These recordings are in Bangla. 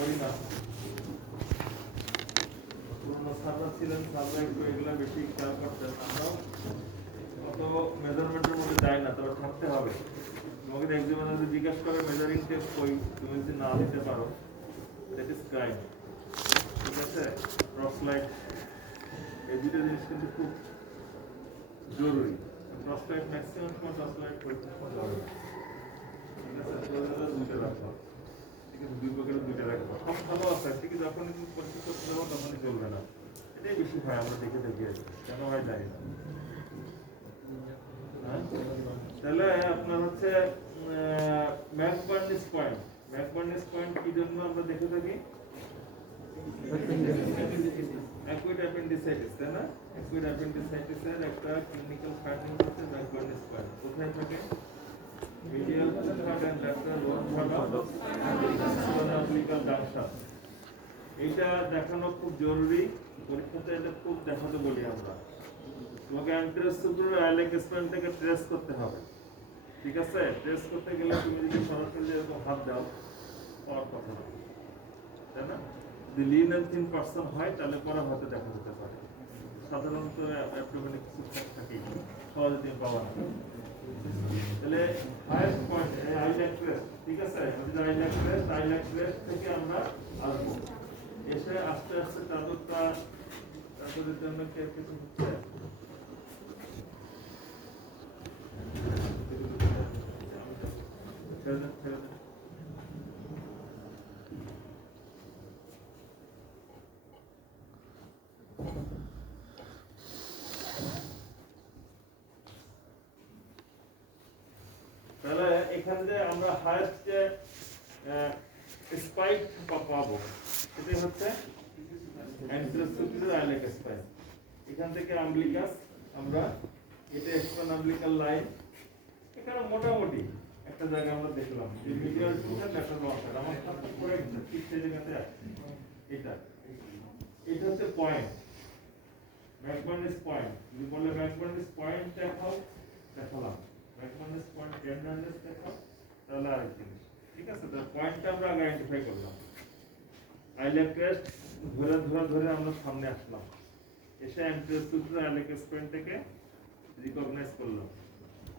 করি না। পুরোনো সার্ভার ছিলেন, সার্ভার একটু এগুলা বেশি খেয়াল করতেন। আমরাও অত মেজারমেন্টের মধ্যে যাই না, তবে থাকতে হবে। তোমাকে এক্সামিনার যদি জিজ্ঞাসা করে মেজারিং টেপ কই, তুমি যদি না দিতে পারো, দ্যাট ইজ ক্রাইম। ঠিক আছে, ক্রস লাইট, এই দুটো জিনিস কিন্তু খুব জরুরি। ক্রস লাইট ম্যাক্সিমাম সময় ক্রস লাইট পরীক্ষার সময় হবে না। ঠিক আছে, দুটো রাখবো। ঠিক আছে, দুই পকেটে দুটো রাখবো। সব ভালো আছে, ঠিক আছে, যখন পরীক্ষা করতে যাবো তখনই চলবে না। এটাই বেশি হয়, আমরা দেখে দেখে কেন হয় জানি না। তাহলে আপনার হচ্ছে ম্যাকবার্নিস পয়েন্ট। ম্যাকবার্নিস পয়েন্ট কি জন্য আমরা দেখে থাকি? অ্যাকুইড অ্যাপেন্ডিসাইটিস, তাই না? অ্যাকুইড অ্যাপেন্ডিসাইটিসের একটা ক্লিনিক্যাল ফাইন্ডিং হচ্ছে ম্যাকবার্নিস পয়েন্ট। কোথায় থাকে? Medial third and lateral lower third of umbilical junction. এইটা দেখানো খুব জরুরি, পরীক্ষাতে এটা খুব দেখাতে বলি আমরা। তোমাকে অ্যান্টেরোসুপ্রাল আইলেক স্পাইন থেকে ট্রেস করতে হবে। ঠিক আছে, ট্রেস করতে গেলে তুমি যদি সরাসরি এরকম হাত দাও, পাওয়ার কথা না, তাই না? যদি লিন এন্ড থিন পার্সন হয় তাহলে পরে হয়তো দেখা যেতে পারে। সাধারণত অ্যাবডোমেনে কিছু ফ্যাট থাকে, সহজে তুমি পাওয়া না। তাহলে হাইয়েস্ট পয়েন্ট আইলেক ট্রেস। ঠিক আছে, যদি আইলেক ট্রেস থেকে আমরা আসবো, এসে আস্তে আস্তে তাদের জন্য কে কিছু হচ্ছে। তাহলে এখানে যে আমরা হাইয়েস্ট যে স্পাইক পাবো, সেটাই হচ্ছে অ্যান্টেরোসুপ্রাল আইলেক স্পাইন। এখান থেকে আম্বলিকাস, আমরা এটা এক্সটার্নাল আম্বলিকাল লাইন। এখানে মোটামুটি একটা জায়গা আমরা দেখলাম যে মিডিয়াল টুটা ল্যাটারাল ওয়াটার। আমার সাথে পড়ে গেছে ঠিক সেই জায়গাতে এটা এটা হচ্ছে পয়েন্ট, ম্যাকবার্নিস পয়েন্ট। যদি বলে ম্যাকবার্নিস পয়েন্ট দেখালাম, ম্যাকবার্নিস পয়েন্ট টেন্ডারনেস দেখাও, তাহলে আরেক জিনিস। ঠিক আছে, তো পয়েন্টটা আমরা আগে আইডেন্টিফাই করলাম। আইলেক ক্রেস্ট ধরে আমরা সামনে আসলাম, এসে অ্যান্টেরোসুপ্রাল আইলেক স্পাইন থেকে রিকগনাইজ করলাম।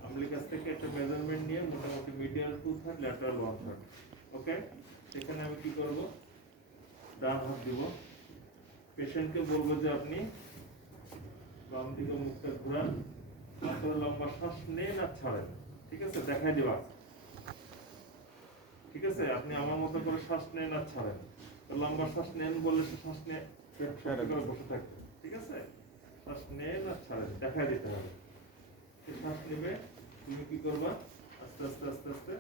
আম্বলিকাস থেকে একটা মেজারমেন্ট নিয়ে মোটামুটি মিডিয়াল 2/3 ল্যাটারাল 1/3। ওকে, সেখানে আমি কি করব? ডান হাত দিব, পেশেন্টকে বলবো যে আপনি বাম দিকে মুখটা ঘুরান, আপনার লম্বা শ্বাস নেন আর ছাড়েন। ঠিক আছে, দেখাই দিবা। ঠিক আছে, আপনি আমার মতো করে শ্বাস নেন আর ছাড়েন। লম্বা শ্বাস নেন বললে সে শ্বাস নিয়ে বসে থাকবে। ঠিক আছে, শ্বাস নেন আর ছাড়েন, দেখাই দিতে হবে। শ্বাস নেবে, তুমি কি করবা? আস্তে আস্তে আস্তে আস্তে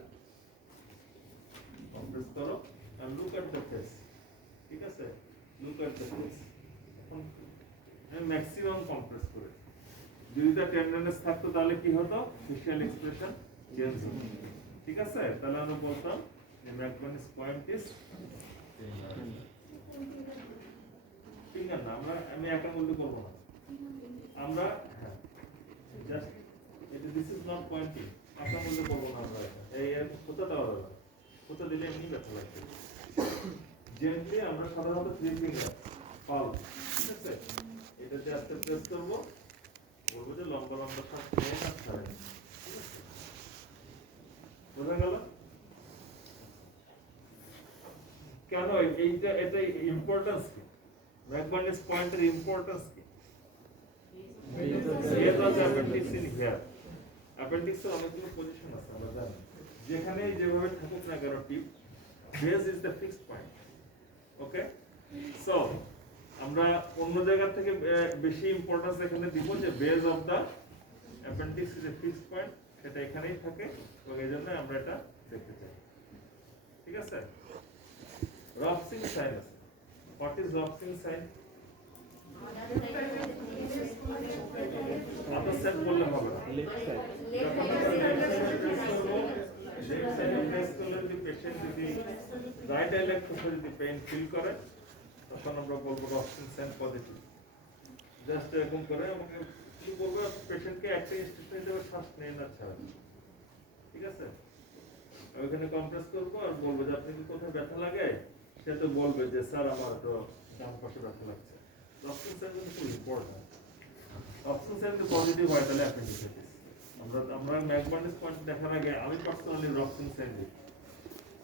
কম্প্রেস করো and look at the face. ঠিক আছে, look at the face. এখন আমি ম্যাক্সিমাম কম্প্রেস করে, যদি তার টেন্ডারনেস থাকতো তাহলে কি হতো? ফেশিয়াল এক্সপ্রেশন চেঞ্জ হতো। ঠিক আছে, তাহলে আমরা বলতাম যে ম্যাকবার্নিস পয়েন্ট ইজ ফিঙ্গার না, আমি একা বলতে বলবো না, আমরা হ্যাঁ just this is not pointing, একা বলতে বলবো না আমরা। এই কোথা দেওয়া যাবে, কোথা দিলে এমনি ব্যথা লাগবে। জেন্টলি আমরা সাধারণত 3 ফিঙ্গার পাল, ঠিক আছে, এটাতে আস্তে প্রেস করবো, বলবো যে লম্বা লম্বা শ্বাস নিয়ে না ছাড়েন। ঠিক আছে, বোঝা গেল? কেন এটা ইম্পর্টেন্স কি? ম্যাকবার্নিস পয়েন্টের ইম্পর্টেন্স কি? অ্যাপেন্ডিক্সের অনেকগুলো পজিশন আছে আমরা জানি, যেখানে যেভাবে থাকুক না কেন tip, base is the fixed point. Okay, so আমরা অন্য জায়গা থেকে বেশি ইম্পর্টেন্স এখানে দিব যে base of the appendix is a fixed point, সেটা এখানেই থাকে এবং এই জন্য আমরা এটা দেখতে চাই। ঠিক আছে, রফসিং সাইন আছে। What is Rovsing sign? Other side বললে হবে না, লেফট সাইড। যদি পেশেন্ট যদি রাইট আইলেট যদি পেইন ফিল করে, তখন আমরা বলবো রফসিং সাইন পজিটিভ। জাস্ট এরকম করে আমাকে কি বলবো, পেশেন্টকে একটা ইনস্ট্রাকশন দেবে, শ্বাস নেন না ছাড়েন। ঠিক আছে, ওইখানে কম্প্রেস করবো আর বলবো যে আপনি কি কোথায় ব্যথা লাগে সে তো বলবে যে স্যার আমার তো ডান পাশে ব্যথা লাগছে। রক্সিন স্যার কিন্তু খুব ইম্পর্টেন্ট। রক্সিন স্যার যদি পজিটিভ হয় তাহলে অ্যাপেন্ডিসাইটিস। আমরা ম্যাকবার্নিস পয়েন্ট দেখার আগে আমি পার্সোনালি রক্সিন স্যার দিই।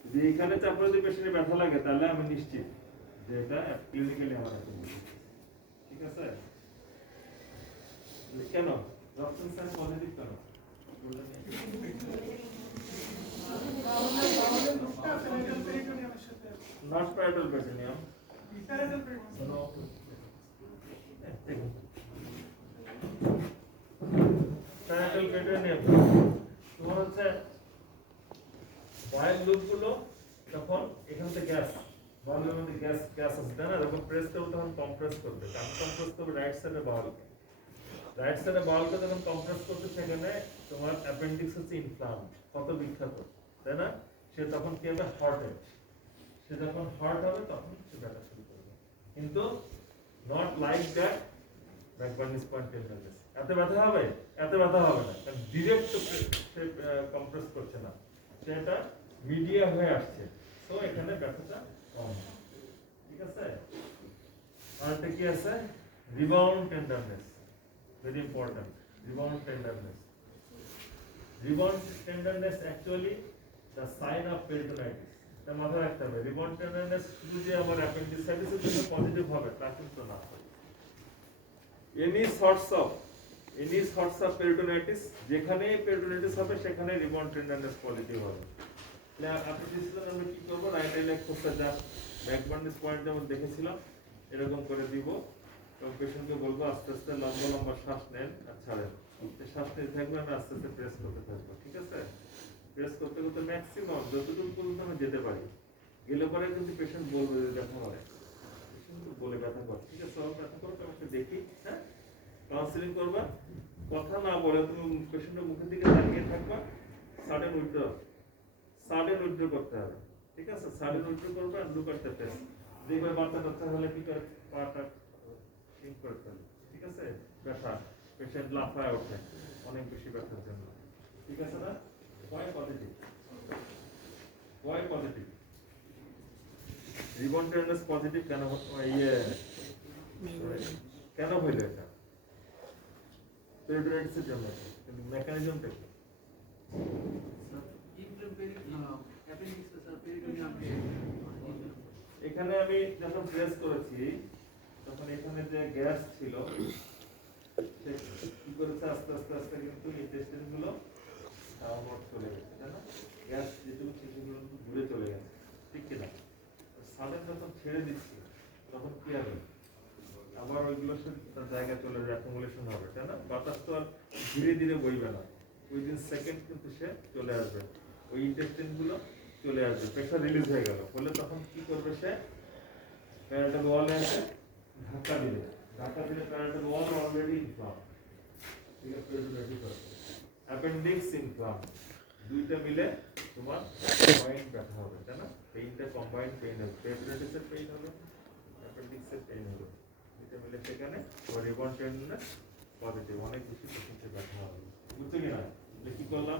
যদি এখানে চাপড়ে যদি পেশেন্টের ব্যথা লাগে তাহলে আমি নিশ্চিত যে এটা ক্লিনিক্যালি আমার অ্যাপেন্ডিসাইটিস। ঠিক আছে? কেন রক্সিন স্যার পজিটিভ কেন? Not parietal peritoneum. Parietal peritoneum. No. Parietal peritoneum. তোমার হচ্ছে বয়েল লুপগুলো তখন এখান থেকে গ্যাস বয়েলের মধ্যে গ্যাস আছে তাই না? যখন প্রেস করবে তখন কম্প্রেস করবে। কারণ কম্প্রেস করবে রাইট সাইডে বাউলকে। রাইট সাইডে বাউলকে যখন কম্প্রেস করতে সেখানে তোমার অ্যাপেন্ডিক্স হচ্ছে ইনফ্লাম, কত বিখ্যাত তাই না? সে তখন কি হবে? হার্টে। সে যখন হার্ট হবে তখন সে ব্যথা শুরু করবে। কিন্তু not like that McBurney's point tenderness. এত ব্যথা হবে? এত ব্যথা হবে না, কারণ ডিরেক্ট সে কম্প্রেস করছে না, সেটা মিডিয়া হয়ে আসছে। তো এখানে ব্যথাটা কম। ঠিক আছে? আর একটা কি আছে? Rebound tenderness, very important. Rebound tenderness, rebound tenderness actually the sign of peritonitis. এটা মাথায় রাখতে হবে। রিবাউন্ড টেন্ডারনেস শুধু যে আমার অ্যাপেন্ডিসাইটিসের জন্য পজিটিভ হবে তা কিন্তু না। এনি সর্টস অফ পেরিটোনাইটিস, যেখানে পেরিটোনাইটিস হবে সেখানে রিবাউন্ড টেন্ডারনেস পজিটিভ হবে। আপনি ডিসিশন আমরা কি করব? Right eye exercise just McBurney's point যেমন দেখেছিলাম এরকম করে দিব এবং পেশেন্টকে বলবো আস্তে আস্তে লম্বা লম্বা শ্বাস নেন আর ছাড়েন। শ্বাস নিতে থাকবে, আমি আস্তে আস্তে প্রেস করতে থাকবো। ঠিক আছে? প্রেস করতে করতে ম্যাক্সিমাম যতটুকু পর্যন্ত আমি যেতে পারি, গেলে পরে কিন্তু পেশেন্ট বলবে যে ব্যথা হয়, পেশেন্ট বলে ব্যথা করে। ঠিক আছে, ব্যথা করবে, আমাকে দেখি। হ্যাঁ, কাউন্সিলিং করবা, কথা না বলে তুমি পেশেন্টের মুখের দিকে তাকিয়ে থাকবা, সাডেন উইথড্র করতে হবে। ঠিক আছে? সাডেন উইথড্র করবে আর লুক এট দ্য ফেস। দেখবে বাচ্চা হলে কি করে পাটা ঠিক করে ফেলে। ঠিক আছে? ব্যথা, পেশেন্ট লাফায় ওঠে অনেক বেশি ব্যথার জন্য। ঠিক আছে না? Why positive, rebound tenderness positive কেন? কেন হইল এটা? পেরিটোনাইটিসের জন্য। কিন্তু মেকানিজমটা কি? এখানে আমি যখন প্রেস করেছি তখন এখানে যে গ্যাস ছিল সে কি করেছে আস্তে আস্তে কিন্তু ইন্টেস্টাইন গুলো ডাউনওয়ার্ড চলে গেছে, তাই না? গ্যাস যেটুকু সেগুলো দূরে চলে গেছে, ঠিক কিনা? সাডেন যখন ছেড়ে দিচ্ছি তখন কি হবে? আবার ওইগুলো তার জায়গায় চলে যাবে, অ্যাকুমুলেশন হবে, তাই না? বাতাস তো আর ধীরে ধীরে বইবে না, উইদিন সেকেন্ড কিন্তু সে চলে আসবে, ওই ইন্টেস্টাইন গুলো চলে আসবে, প্রেশার রিলিজ হয়ে গেল বলে তখন কি করবে? সে প্যারাটাল ওয়ালে এসে ধাক্কা দিলে প্যারাটাল ওয়াল অলরেডি ইনফ্লাম। ঠিক আছে? অ্যাপেন্ডিক্স ইনফ্লাম, দুইটা মিলে তোমার কম্বাইন্ড ব্যথা হবে, তাই না? পেইনটা কম্বাইন্ড পেইন হবে, পেরিটোনাইটিসের পেইন হবে, অ্যাপেন্ডিক্সের পেইন হবে, দুইটা মিলে সেখানে রিবাউন্ড টেন্ডারনেস পজিটিভ, অনেক বেশি পেশেন্টের ব্যথা হবে। বুঝছো কিনা? কি করলাম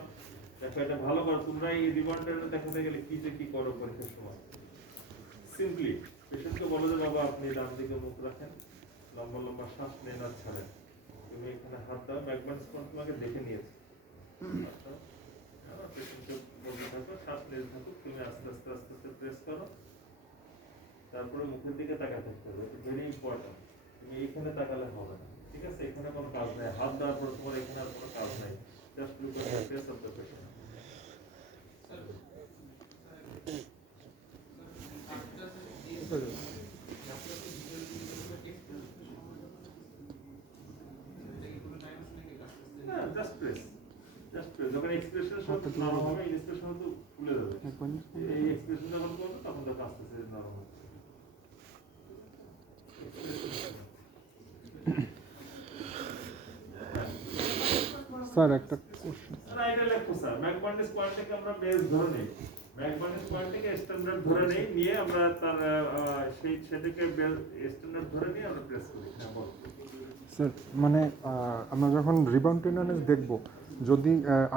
দেখো, এটা ভালো করো তোমরা। এই রিবাউন্ড টেন্ডারনেস দেখাতে গেলে কি করো পরীক্ষার সময়? সিম্পলি পেশেন্টকে বলো যে বাবা আপনি ডান দিকে মুখ রাখেন, লম্বা লম্বা শ্বাস নেন আর ছাড়েন, তুমি এখানে হাত দাও, ম্যাকবার্নিস পয়েন্ট তোমাকে দেখে নিয়েছে। আচ্ছা, পেশেন্টকে বলতে থাকো, শ্বাস নিতে থাকো, তুমি আস্তে আস্তে প্রেস করো, তারপরে মুখের দিকে তাকাতে থাকতে হবে। এটা ভেরি ইম্পর্টেন্ট। তুমি এইখানে তাকালে হবে না। ঠিক আছে? এখানে কোনো কাজ নাই, হাত দেওয়ার পর তোমার এখানে আর কোনো কাজ নাই, just look at the face of the patient. যখন এক্সপ্রেশনের সাথে নরম হবে, এক্সপ্রেশন তো ফুলে যাবে, এই এক্সপ্রেশন যখন করবে তখন তো আস্তে আস্তে নরম হবে। স্যার একটা কোশ্চেন, এটা লেখো স্যার, ম্যাকবার্নিস পয়েন্টকে আমরা বেস ধরে নেই, ম্যাকবার্নিস পয়েন্টকে স্ট্যান্ডার্ড ধরে নেই, নিয়ে আমরা তার সেটাকে স্ট্যান্ডার্ড ধরে নিয়ে আমরা প্রেস করি। হ্যাঁ বল স্যার। মানে আমরা যখন রিবাউন্ড টেন্ডারনেস দেখব, যদি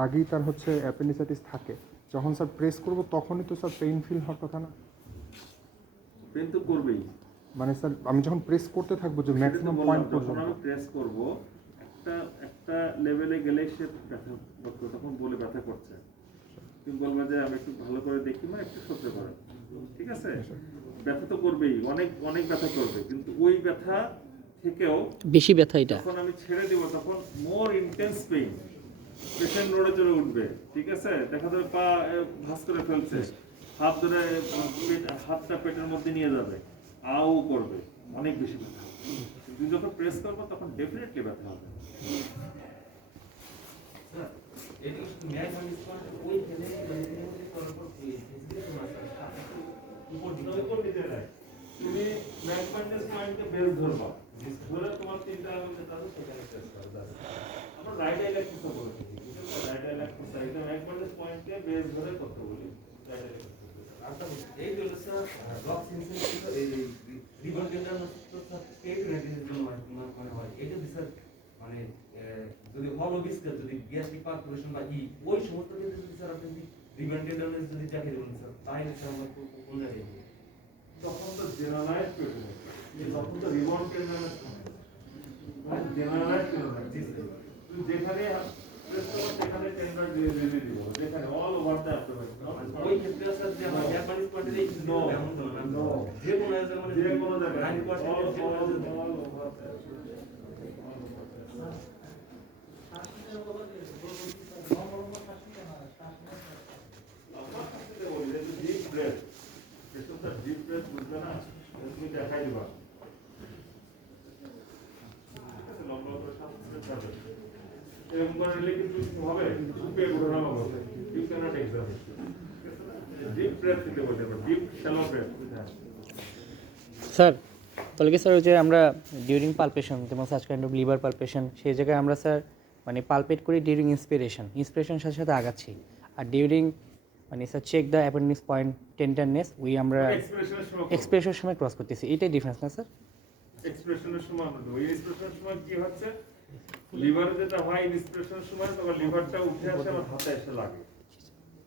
আগেই তার হচ্ছে অ্যাপেন্ডিসাইটিস থাকে, যখন স্যার প্রেস করব তখনই তো স্যার পেইন ফিল হওয়ার কথা না? পেন তো করবেই। মানে স্যার আমি যখন প্রেস করতে থাকবো যে ম্যাক্সিমাম পয়েন্ট যখন পর্যন্ত আমি প্রেস করব একটা একটা লেভেলে গেলে সে ব্যথা করতো, তখন বলে ব্যথা করছে, তুমি বলবে যে আমি একটু ভালো করে দেখি, মানে একটু সহ্য করে, ঠিক আছে? ব্যথা তো করবেই, অনেক অনেক ব্যথা করবে, কিন্তু ওই ব্যথা থেকেও বেশি ব্যথা এটা। যখন আমি ছেড়ে দিব তখন মোর ইন্টেন্স পেইন, পেশেন্ট নড়ে চড়ে উঠবে, ঠিক আছে? দেখা যাবে পা ভাঁজ করে ফেলছে, হাত ধরে হাতটা পেটের মধ্যে নিয়ে যাবে, আও করবে, অনেক বেশি ব্যথা। তুমি যখন প্রেস করবো তখন ডেফিনেটলি ব্যথা হবে। তুমি ম্যাকম্যান্ডেস পয়েন্টকে বেস ধরবা, ধরে তোমার তিনটা আঙুল যেটা আছে সেখানে প্রেস করবে। আমরা রাইট আই লেগ কথা বলেছি, রাইট আই লেগ কথা, এটা ম্যাকম্যান্ডেস পয়েন্টকে বেস ধরে করতে বলি, রাইট আই লেগ কথা। আচ্ছা, এই যে স্যার ব্লক সেন্সিটিভ এই রিবন টেন্ডার তো স্যার পেট রেডিসের জন্য মানে হয় এটা স্যার মানে যদি হলোবিস্কার যদি গ্যাস্ট্রিক পারফোরেশন বা ওই সমস্ত ক্ষেত্রে যদি স্যার আপনি রিবন টেন্ডার যদি দেখে দেবেন স্যার তাহলে স্যার আমরা কোন জায়গায় যাবো? তখন তো জেনারেলাইজ করে দেবে, তখন তো রিবন টেন্ডার জেনারেলাইজ করে দেবে, তুমি যেখানে প্রেস করো সেখানে টেন্ডার দিয়ে দিয়ে দিব, যেখানে অল ওভার দ্য অ্যাবডোমেন। ওই ক্ষেত্রে স্যার যে আমরা জাপানিজ পয়েন্টে এই এমন তো না, যে কোনো জায়গায় মানে যে কোনো জায়গায় 90% যে কোনো জায়গায় all over the deep breath, পেশেন্টটা ডিপ ব্রেথ বুঝবে না, তুমি দেখাই দিবা, লম্বা করে শ্বাস নিতে হবে, এরকম করে নিলে কিন্তু হবে, সুপে ঘোরানো হবে, you can't exam, deep breath দিতে বলতে হবে, ডিপ শ্যালো ব্রেথ। স্যার তাহলে কি স্যার ওই যে আমরা ডিউরিং পালপেশন যেমন such kind of liver palpation সেই জায়গায় আমরা স্যার মানে পালপেট করি ডিউরিং ইন্সপিরেশনের সাথে সাথে আগাচ্ছি, আর ডিউরিং মানে sir check the appendix point tenderness ওই আমরা এক্সপ্রেশনের সময় এক্সপ্রেশনের সময় ক্রস করতেছি, এটাই ডিফারেন্স না স্যার? এক্সপ্রেশনের সময় আমরা ওই এক্সপ্রেশনের সময় কি হচ্ছে, লিভারে যেটা হয় ইন্সপিরেশনের সময় তখন লিভারটা উঠে আসে আমার হাতে এসে লাগে,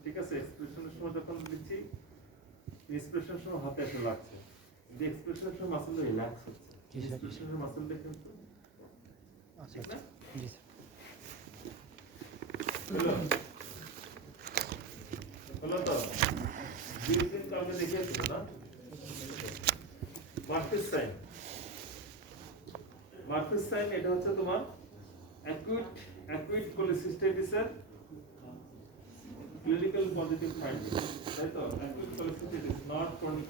ঠিক আছে? এক্সপ্রেশনের সময় যখন দিচ্ছি ইন্সপিরেশনের সময় হাতে এসে লাগছে, কিন্তু এক্সপ্রেশনের সময় মাসলটা রিল্যাক্স হচ্ছে, ইন্সপিরেশনের মাসলটা কিন্তু আচ্ছা আচ্ছা জি স্যার। হলো তো দুই দিন তো আমরা দেখিয়েছিল না মার্ফিস সাইন, এটা হচ্ছে তোমার অ্যাকুইট কোলিসিস্টাইটিসের ক্লিনিক্যাল পজিটিভ ফাইন্ডিং, তাই তো? Acute cholecystitis, not chronic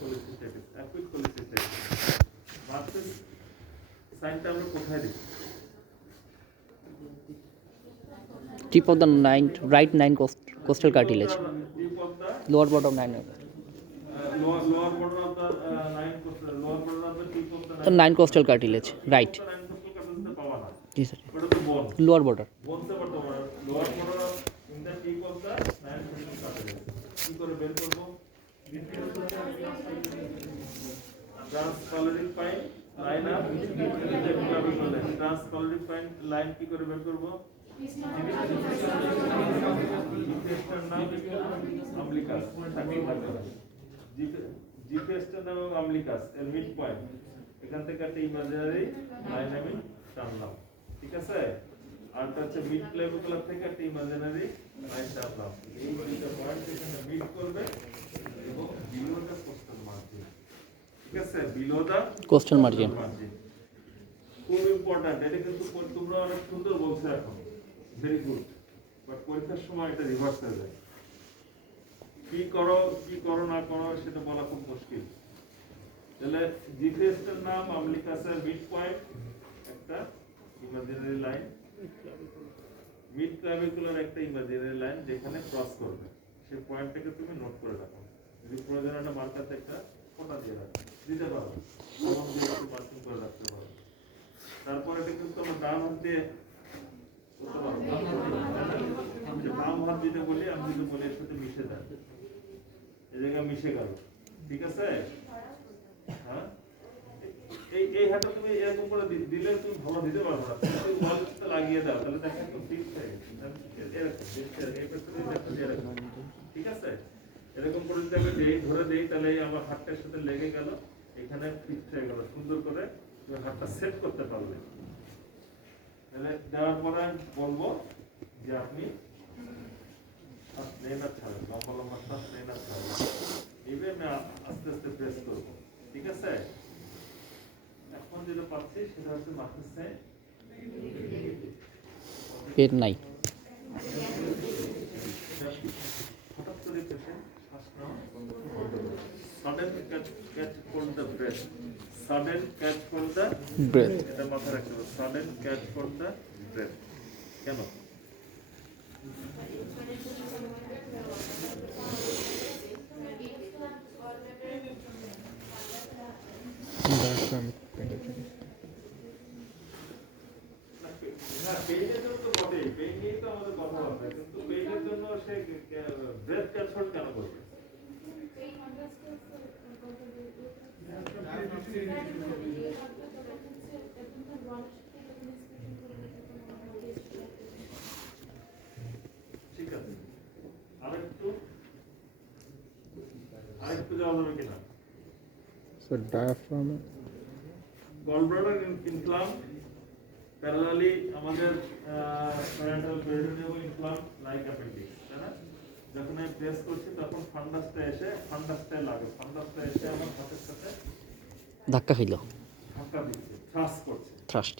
cholecystitis, acute cholecystitis. Murphy's সাইনটা আমরা কোথায় দেখি? Tip of the right 9 costal cartilage, tip of the lower bottom 9 lower border of the lower border of the tip of the তো 9 কোস্টাল কার্টিলেজ রাইট। পাওয়া না, জি স্যার ওটা তো বোন, লোয়ার বর্ডার। বোন সে বড় lower border of in the tip of the 9 coastal cartilage কি করে বের করব? Transpyloric plane line up transpyloric plane line কি করে বের করব? আমলিকাস এবং আমলিকাস এর মিড পয়েন্ট, এখান থেকে একটা ইমাজিনারি লাইন আমি টানলাম, ঠিক আছে? আর হচ্ছে মিড ক্লেভিকুলার থেকে একটা ইমাজিনারি লাইন টানলাম, এই দুইটা পয়েন্ট এখানে মিড করবে এবং বিলো দা কোস্টাল মার্জিন, ঠিক আছে? বিলো দা কোস্টাল মার্জিন খুব ইম্পর্টেন্ট, এটা কিন্তু তোমরা অনেক সুন্দর বলছো এখন, ভেরি গুড, বাট পরীক্ষার সময় এটা রিভার্স হয়ে যায়, কি করো না করো সেটা বলা খুব মুশকিল। তাহলে জিপিএসটার নাম আমলিকাসের মিড পয়েন্ট, একটা ইমাজিনারি লাইন, মিড ক্লাভিকুলার একটা ইমাজিনারি লাইন যেখানে ক্রস করবে, সেই পয়েন্টটাকে তুমি নোট করে রাখো, যদি প্রয়োজন একটা মার্কাতে একটা ফোঁটা দিয়ে রাখো, দিতে পারো, কমন দিয়ে একটু মার্কিং করে রাখতে পারো। তারপর এটা কিন্তু আমরা ডান হাত দিয়ে করতে পারবো, বাম হাত দিতে বলি, আমি যদি বলি এর সাথে মিশে যায়, এই জায়গায় মিশে গেল, ঠিক আছে? হ্যাঁ, এই হাতটা তুমি এরকম করে দিলে তুমি ভালো দিতে পারবে না, তুমি ওয়ালটা লাগিয়ে দাও, তাহলে দেখেন তো ঠিক হয়ে গেছে, ঠিক আছে? এরকম করে যদি আমি ধরে দিই তাহলে এই আমার হাতটার সাথে লেগে গেল, এখানে ফিক্স হয়ে গেল, সুন্দর করে তুমি হাতটা সেট করতে পারবে। তাহলে দেওয়ার পরে আমি বলবো যে আপনি শ্বাস নেন আর ছাড়েন, লম্বা লম্বা শ্বাস নেন আর ছাড়েন। এইভাবে আমি আস্তে আস্তে প্রেস করবো, ঠিক আছে? এখন যেটা পাচ্ছি সেটা হচ্ছে মাসেলসে পেন নাই। হঠাৎ করে পেশেন্ট শ্বাস নেওয়া sudden catch for the breath, sudden catch for the breath. এটা মাথায় রাখতে হবে, sudden catch for the breath. কেন? হ্যাঁ, পেইনের জন্য তো বটেই, পেইন নিয়েই তো আমাদের কথা হবে, কিন্তু পেইনের জন্য সে ব্রেথ ক্যাচ ফর কেন করবে? ঠিক আছে, আরেকটু যাওয়া যাবে কিনা? So diaphragm. গলব্লাডার ইনফ্লাম প্যারালালি আমাদের প্যারেন্টাল পেরিটোনিয়াম ইনফ্লাম লাইক অ্যাপেন্ডিক্স, তাই না? যখন আমি প্রেস করছি তখন ফান্ডাসটা এসে ফান্ডাসটায় লাগে, ফান্ডাসটা এসে আমার হাতের সাথে ধাক্কা খাইল, ধাক্কা দিচ্ছে, থ্রাস করছে। থ্রাস্ট।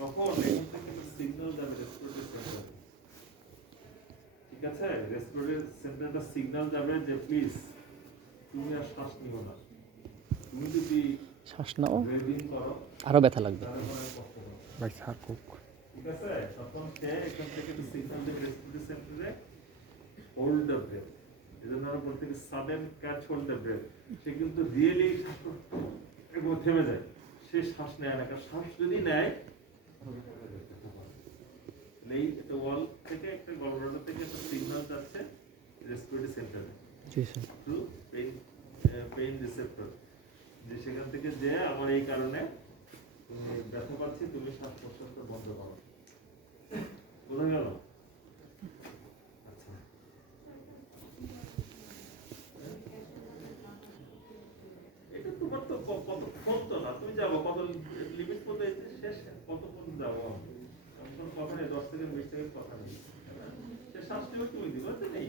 তখন এখান থেকে একটা সিগন্যাল যাবে রেসপিরেটরি সেন্টারে, ঠিক আছে? রেসপিরেটরি সেন্টারটা সিগন্যাল যাবে যে প্লিজ তুমি আর শ্বাস নিও না, তুমি যদি শ্বাস নাও, ব্রিদিং করো আরো ব্যথা লাগবে। তাহলে তোমার কষ্ট হবে, By Sarkok. ঠিক আছে? তখন সে এখান থেকে সিগন্যাল দেবে রেসপিরেটরি সেন্টারে হোল্ড দ্য ব্রেথ। এজন্য আমরা বলতে কি sudden catch hold the breath. সে কিন্তু রিয়েলি একবার থেমে যায়, সে শ্বাস নেয় না, কারণ শ্বাস যদি নেয় নেই, একটা ওয়াল থেকে একটা গলব্লাডার থেকে একটা সিগন্যাল যাচ্ছে রেসপিরেটরি সেন্টারে জি স্যার। থ্রু পেইন রিসেপ্টর, যে সেখান থেকে যে আমার এই কারণে তুমি ব্যথা পাচ্ছি, তুমি শ্বাস প্রশ্বাসটা বন্ধ করো। বোঝা গেল? আচ্ছা, এটা তোমার তো কতক্ষণ তো না, তুমি যাবো কত লিমিট পর্যন্ত শেষ, কতক্ষণ যাবো আমি? কোনো কথা নেই, 10 থেকে 20 সেকেন্ড কথা নেই, সে শ্বাস নেবে তুমি দিবা তো নেই।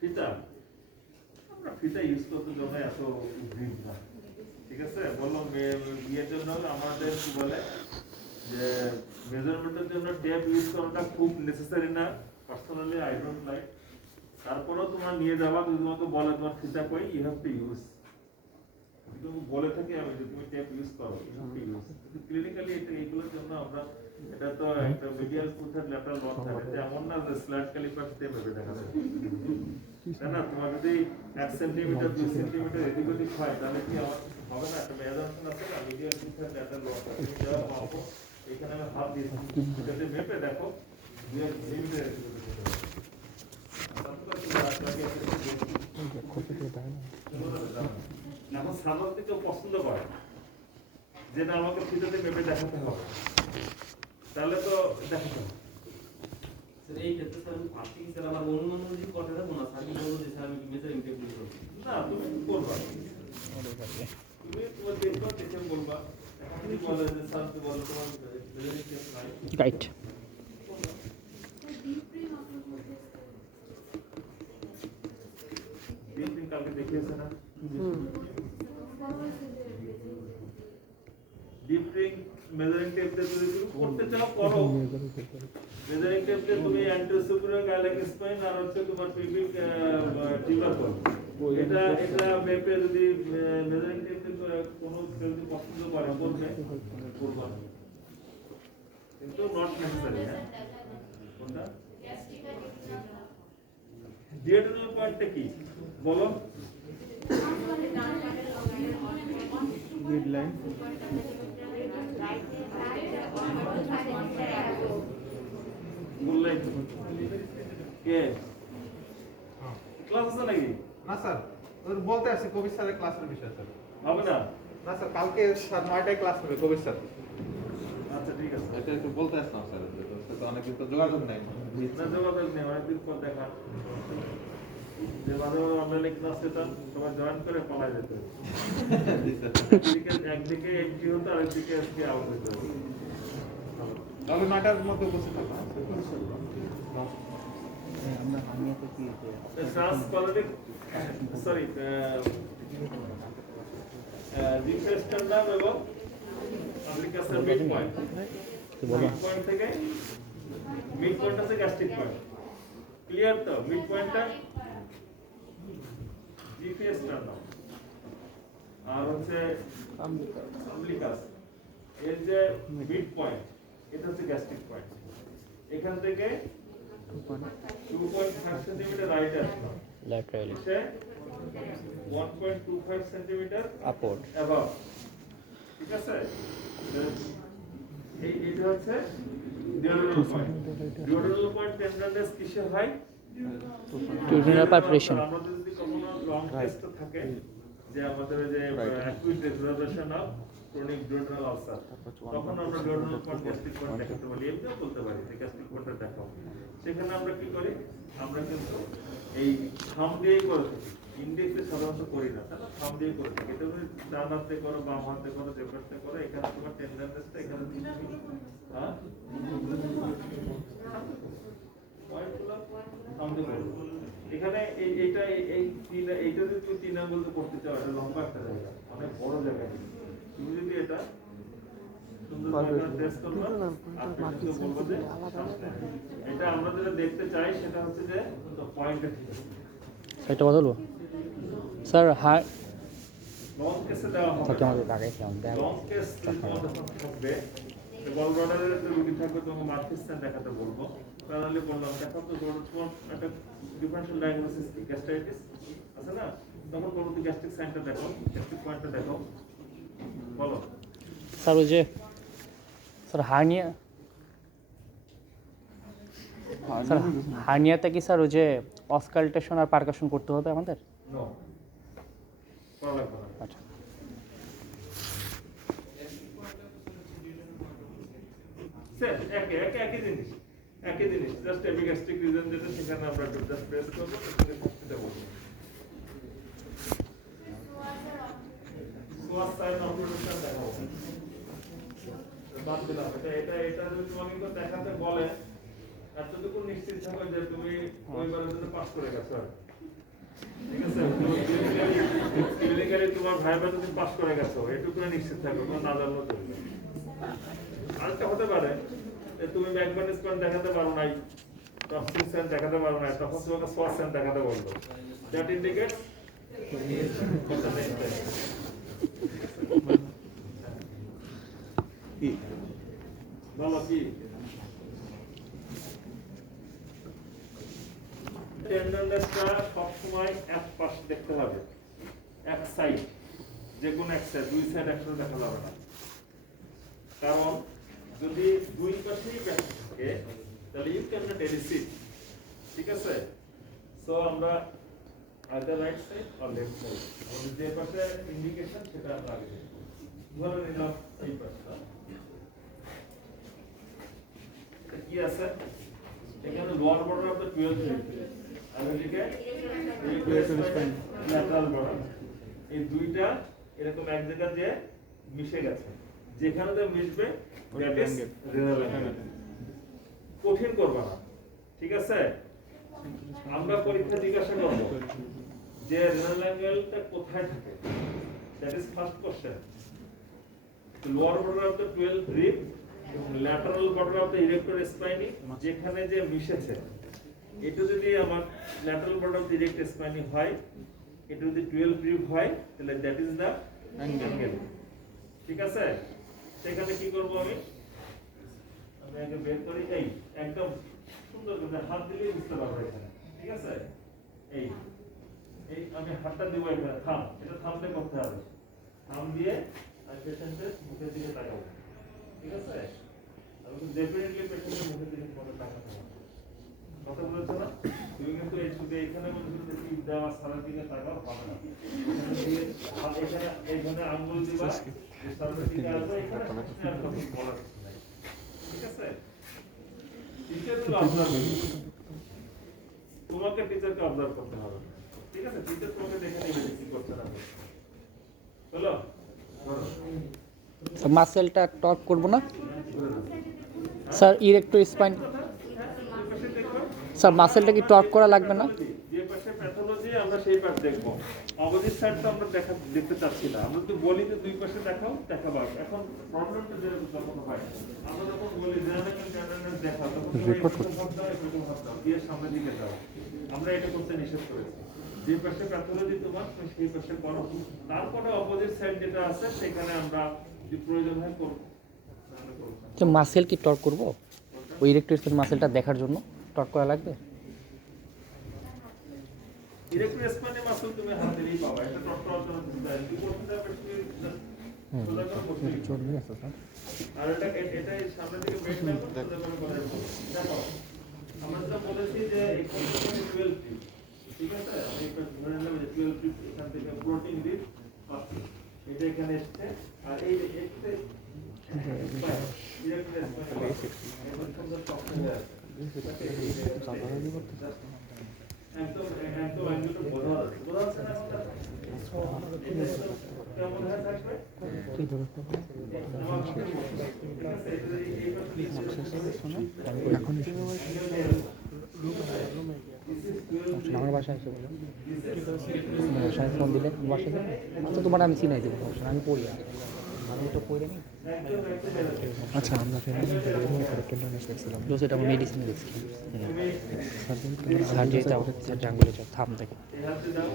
ফিতা, আমরা ফিতা ইউজ করতে জন্য এত উদ্ভিদ না, ঠিক আছে? বললাম বিয়ের জন্য আমাদের কি বলে যে মেজারমেন্টের জন্য টেপ ইউজ করাটা খুব নেসেসারি না, পার্সোনালি আই ডোন্ট লাইক। তারপরেও তোমার নিয়ে যাওয়া, যদি তোমাকে বলে তোমার ফিতা কই, ইউ হ্যাভ টু ইউজ, তুমি বলে থাকি আমি যে তুমি টেপ ইউজ করো, ইউ হ্যাভ টু ইউজ। কিন্তু ক্লিনিক্যালি এটা এইগুলোর জন্য আমরা, এটা তো একটা মিডিয়াল ফুট আর ল্যাটারাল লক থাকে, এমন না যে স্ল্যাট ক্যালিপার দিয়ে মেপে দেখা যাবে, তাই না? তোমার যদি 1 সেন্টিমিটার 2 সেন্টিমিটার এদিক ওদিক হয় তাহলে কি হবে না? একটা মেজারমেন্ট আছে না, মিডিয়াল ফুট আর ল্যাটারাল লক, তুমি যা মাপো এখানে আমি হাত দিয়েছি, এটাতে মেপে দেখো 2 সেন্টিমিটার এদিক ওদিক হতে হবে। এখন সাধারণত কেউ পছন্দ করে যেটা আমাকে ফিতাতে মেপে দেখাতে হবে, তাহলে তো দেখাতে হবে। স্যার এই ক্ষেত্রে স্যার আমি ভাবছি কি স্যার আমার অনুমান অনুযায়ী কথা থাকবো না, স্যার কি বলবো যে স্যার আমি মেজারিং টেপ ইউজ করবো? না, তুমি করবা, তুমি তোমার দেখবা, দেখে বলবা। এখন যদি বলে যে স্যার তুমি বলো তোমার মেজারিং টেপ নাই, রাইট। দিন কালকে দেখিয়েছে না ডিপ রিং মেজারিং টেপ দিয়ে যদি তুমি করতে চাও করো, মেজারিং টেপ দিয়ে তুমি অ্যান্টিসুপিরিয়র গাইলাইক স্পাইন আর হচ্ছে তোমার পিপিক টিউবার করো, এটা মেপে যদি মেজারিং টেপ দিয়ে কোনো কেউ যদি পছন্দ করে করবে, করবা, কিন্তু নট নেসেসারি। হ্যাঁ, কোনটা ডিএডএল পয়েন্টটা কি বলো? Midline. বললাই কে ক্লাস আছে নাকি? না স্যার, ওদের বলতে আসছি কবির স্যারের ক্লাসের বিষয় স্যার। হবে না? না স্যার, কালকে 9টায় ক্লাস হবে কবির স্যার। আচ্ছা ঠিক আছে। এটা একটু বলতে আসলাম স্যার। তো অনেকদিন তো যোগাযোগ নাই না যোগাযোগ নেই, অনেকদিন পর দেখা। যে মাঝে মাঝে অনলাইনে ক্লাস পেতাম, সবাই জয়েন করে পালায় যেত। একদিকে এন্ট্রি হতো, আরেকদিকে আজকে আউট হতো। তবে 9টার মধ্যে উপস্থিত থাকবো। আমরা হানিয়াতে কি ট্রান্স কোয়ালিটি সরি জিপের স্ট্যান্ডার্ড এবং application mid point. Mid point থেকে মিড পয়েন্ট আছে গ্যাস্ট্রিক পয়েন্ট। ক্লিয়ার তো? মিড পয়েন্টটা জিপিএস স্ট্যান্ডার্ড আর হচ্ছে অ্যাপ্লিকাস। এর যে মিড পয়েন্ট এটা হচ্ছে গ্যাস্ট্রিক পয়েন্ট। এখান থেকে 2.5 সেন্টিমিটার রাইট আসলো, ল্যাটারালি সে 1.25 সেন্টিমিটার আপওয়ার্ড অ্যাবাভ। ঠিক আছে? এটা হচ্ছে duodenal point. Duodenal point tenderness কিসে হয়? Duodenal perforation. আমাদের যদি কোনো লং টেস্ট থাকে যে আমাদের যে acute exacerbation of chronic duodenal ulcer, তখন আমরা ডিউরাল পয়েন্ট গ্যাস্ট্রিক পয়েন্ট দেখাতে পারি। এমনিও বলতে পারি যে গ্যাস্ট্রিক পয়েন্টটা দেখাও। সেখানে আমরা কি করি? আমরা কিন্তু এই থাম দিয়েই করে থাকি। ইন্ডেক্সে সাধারণত করি না, তাহলে থাম দিয়ে করে থাকি। এটা তুমি ডান হাতে করো, বাম হাতে করো, যে পাশে করো, এখানে তোমার টেন্ডারনেসটা এখানে দিচ্ছি। হ্যাঁ, পয়েন্টগুলো থামতে করো। এখানে এইটা এইটা যদি তুমি 3 আঙ্গুল দিয়ে করতে চাও, এটা লম্বা একটা জায়গা, অনেক বড় জায়গা। তুমি যদি এটা এটা আমরা যেটা দেখতে চাই সেটা হচ্ছে যে পয়েন্টে ঠিক আছে। সেটা বদলবো স্যার। লং কেসে দেওয়া হবে। আমাদের লাগাইছিলাম লং কেস তোমাদের থাকবে, বল রডারের একটা রুগী থাকবে, তোমাকে মার্কিস্টান দেখাতে বলবো। তাহলে বললাম দেখো তো তোমার একটা ডিফারেন্সিয়াল ডায়াগনোসিস কি গ্যাস্ট্রাইটিস আছে না, তখন পরবর্তী গ্যাস্ট্রিক সাইনটা দেখো, গ্যাস্ট্রিক পয়েন্টটা দেখো, বলো। স্যার ওই যে স্যার হার্নিয়া, স্যার হার্নিয়াতে কি স্যার ওই যে অসকালটেশন আর পারকাশন করতে হবে আমাদের? নো, করা লাগবে না। আচ্ছা স্যার একই জিনিস, একই জিনিস, জাস্ট এপিগ্যাস্ট্রিক রিজন যেটা সেখানে আমরা একটু জাস্ট প্রেস করবো, সেটাকে করতে বলবো। সোয়াস সাইন অপারেশন দেখাবো। বাদ দিলাম এটা যদি তোমাকে কেউ দেখাতে বলে, এতটুকু নিশ্চিত থাকো যে তুমি ওইবারের জন্য পাস করে গেছো। ঠিক আছে? ক্লিনিক্যালি তোমার ভাইবা তুমি পাস করে গেছো, এটুকু নিশ্চিত থাকো, কোনো না জানলেও চলবে। আরেকটা হতে পারে যে তুমি ব্যাকবার্ন স্কোয়ার দেখাতে পারো নাই, টক্সিন সেন দেখাতে পারো নাই, তখন তোমাকে সোয়াস সেন দেখাতে বললো। দ্যাট ইন্ডিকেটস বলো কি? টেন্ডারনেসটা সবসময় এক পাশ দেখতে হবে, এক সাইড, যে কোনো এক সাইড, দুই সাইড একসাথে দেখা যাবে না। কারণ যদি দুই পাশেই ব্যথা থাকে তাহলে ইউ ক্যান নট এলিসিট। ঠিক আছে? সো আমরা either right side or left side, আমাদের যে পাশে ইন্ডিকেশন সেটা আমরা আগে দেখব। ধরে নিলাম এই পাশটা কি আছে, এখানে lower border of the 12th rib আর এদিকে ল্যাটারাল বর্ডার, এই দুইটা এরকম এক জায়গায় যে মিশে গেছে, যেখানে যে মিশবে দ্যাট ইজ রেনাল অ্যাঙ্গেল। কঠিন করবা না। ঠিক আছে? আমরা পরীক্ষা জিজ্ঞাসা করব যে রেনাল অ্যাঙ্গেলটা কোথায় থাকে, that is first question. Lower border of the 12th rib এবং lateral border of the erector spinae যেখানে যে মিশেছে, এটা যদি আমার lateral border of the erector spinae হয়, এটা যদি 12th রিব হয়, তাহলে দ্যাট ইজ দ্য অ্যাঙ্গেল। ঠিক আছে? সেখানে কি করব আমি আগে বের করি, এই একদম সুন্দর করে হাত দিলেই বুঝতে পারবো এখানে। ঠিক আছে? এই আমি হাতটা দিব এখানে, থাম, এটা থামতে করতে হবে। থাম দিয়ে আর পেশেন্টের মুখের দিকে তাকাবো। ঠিক আছে? আমি ডেফিনেটলি পেশেন্টের মুখের দিকে তোমাদের তাকাতে হবে। কথা বলেছো না? তুমি কিন্তু এই শুধু এখানে বলতে টিপ দেওয়া সারার দিকে তাকাও হবে না। এখানে আঙ্গুল দিবা, সারার দিকে আসবে, এখানে বলার কিছু নাই। ঠিক আছে? টিচার অবজার্ভ তোমাকে টিচারকে অবজার্ভ করতে হবে, ঠিক আছে? টিচার তোমাকে দেখে নেবে যে কি করছে না করছে। হলো মাসেলটা টর্ক করব না স্যার, ইরেক্টো স্পাইন স্যার, মাসেলটা কি টর্ক করা লাগবে না? যে পাশে প্যাথোলজি আমরা সেই পাশ দেখব, অপোজিট সাইড তো আমরা দেখতে চাচ্ছি না। আমরা তো বলি যে দুই পাশে দেখাবো। এখন প্রবলেমটা যে যখন হয়, আমরা যখন বলি জেনারেল দেখাও, তখন ভাব দাও, এরকম ভাব দাও, দিয়ে সামনের দিকে যাও। আমরা এটা করতে নিষেধ করেছি। যে পাশে প্যাথোলজি তোমার তুমি সেই পাশে করো, তারপরে অপোজিট সাইড যেটা আছে সেখানে আমরা যদি প্রয়োজন হয় করবো, তাহলে করবো। তো মাসেল কি টর্ক করব? ওই ইরেক্টো স্পাইন মাসেলটা দেখার জন্য টর্ক করা লাগবে? ইরেক্টো স্পাইনে মাসল তুমি হাত দিলেই পাবা, এটা ডক্টর অর্জন কি করতে যাবে সোজা করে বসে চলবে আছে স্যার। আর এটা সামনে থেকে বেড না করে সোজা করে বসে দেখো। আমরা তো বলেছি যে এখান থেকে 12 ফিট, ঠিক আছে? আমি একটা ধরে নিলাম যে 12 ফিট এখান থেকে প্রোটিন দিই পাচ্ছি, এটা এখানে এসছে। আর এই এসছে ইরেক্টো স্পাইনে এখন সুন্দর শক্ত হয়ে আছে, একদম অ্যাঙ্গেলটা বোঝা যাচ্ছে না? কেমন হয়ে থাকবে? এখন আমার বাসায় এসে বলো, বাসায় ফোন দিলে বাসায় যাবে। আচ্ছা, তোমার আমি চিনাই দেবো, সমস্যা নেই, আমি পড়ি আগে, আমি তো পড়ে নিই। আচ্ছা, আমরা টেন্ডারনেস দেখছিলাম। তো সেটা আমার মেডিসিনে দেখছি। সার্জারি সার্জারি যাও, সার্জারি আঙ্গুলে যাও, থাম দেখো। এই হাতে দাও,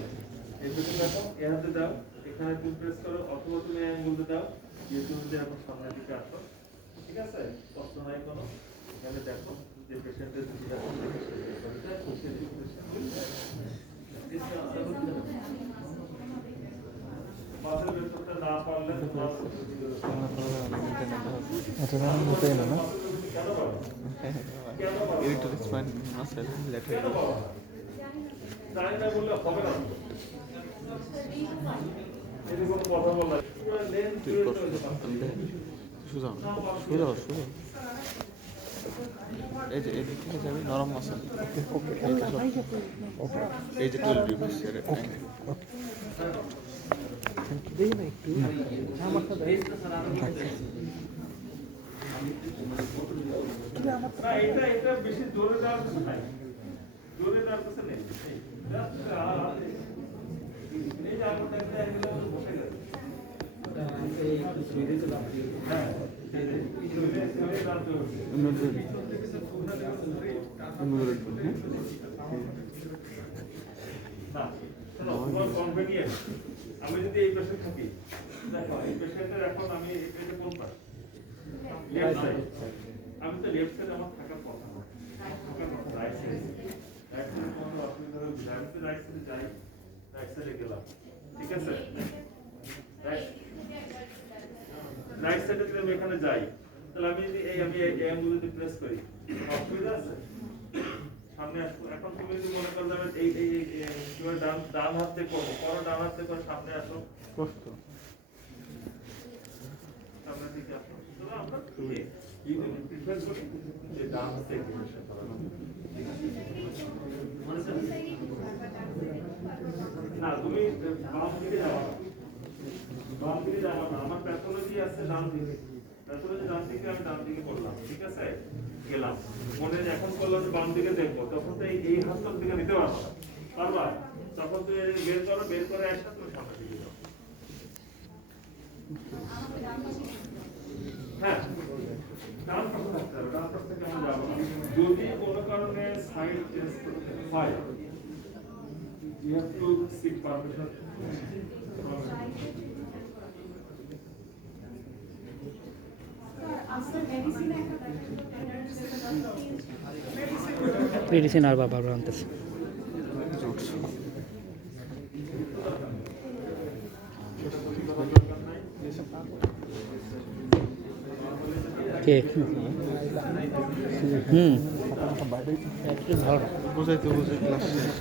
এই হাতে দেখো, এই হাতে দাও, এখানে তুমি প্রেস করো, অথবা তুমি অ্যাঙ্গেলটা দাও, দিয়ে তুমি যে এখন সামনের দিকে আসো, ঠিক আছে? কষ্ট নাই কোনো। এখানে দেখো যে পেশেন্টের যেটা মাসেল ভেতরটা না পারলে আচ্ছা, আমি বুঝতে না না কেন পারো? কেন পারো? ইরেক্টো স্পাইন মাসেল ল্যাটারাল। কেন পারো? জানি না বললে হবে না। এরকম কথা বলা লেন্স সোজা সোজা সোজা, এই যে এদিক থেকে যাবে নরম মাসেল। এই যে 12 রিভিউস এর না, এটা বেশি জোরে দেওয়ার কিছু নাই, জোরে দেওয়ার কিছু নেই। এই যে আমার একটা অ্যাঙ্গেলে বসে গেছে। হ্যাঁ, না, শোনো, তোমার convenient, আমি যদি এই পাশে থাকি, দেখো এই পেশেন্টের এখন আমি এটা কোন পাশ? Left side. আমি তো লেফট সাইড আমার থাকার কথা না, থাকার কথা রাইট সাইড। রাইট সাইডে কোনো অসুবিধা হবে না, আমি তো রাইট সাইডে যাই, রাইট সাইডে গেলাম, ঠিক আছে? রাইট সাইডে যদি আমি এখানে যাই, তাহলে আমি যদি এই অ্যাঙ্গেল যদি প্রেস করি, অসুবিধা আছে? সামনে আসবো। এখন তুমি যদি মনে করো যাবে এই কিভাবে ডান হাত দিয়ে করবো, ডান হাত দিয়ে করে সামনে আসো, কষ্ট। সামনের দিকে আসো। তাহলে আমরা প্রিফার করি যে ডান হাতে এক্সপ্রেশন করা। না, তুমি বাম দিকে যাওয়া না, বাম দিকে যাওয়া না। আমার প্যাথোলজি আছে ডান দিকে, প্যাথোলজি ডান দিকে, আমি ডান দিকে করলাম, ঠিক আছে? গেলাম, মনে এখন করলাম যে বাম দিকে দেখবো, তখন তো এই হাতটার দিকে নিতে পারবো না, পারবা? তখন তুমি বের করো, বের করে আসা, তুমি সামনের দিকে যাও। হ্যাঁ, ডান পাশে থাকতে হবে, ডান পাশ থেকে আমরা যাবো। যদি কোনো কারণে সাইড চেঞ্জ করতে হয়, you have to seek permission from medicine আর বাবা আনতেছে। কে? ভালো না। বুঝাইতে বুঝে ক্লাস শেষ।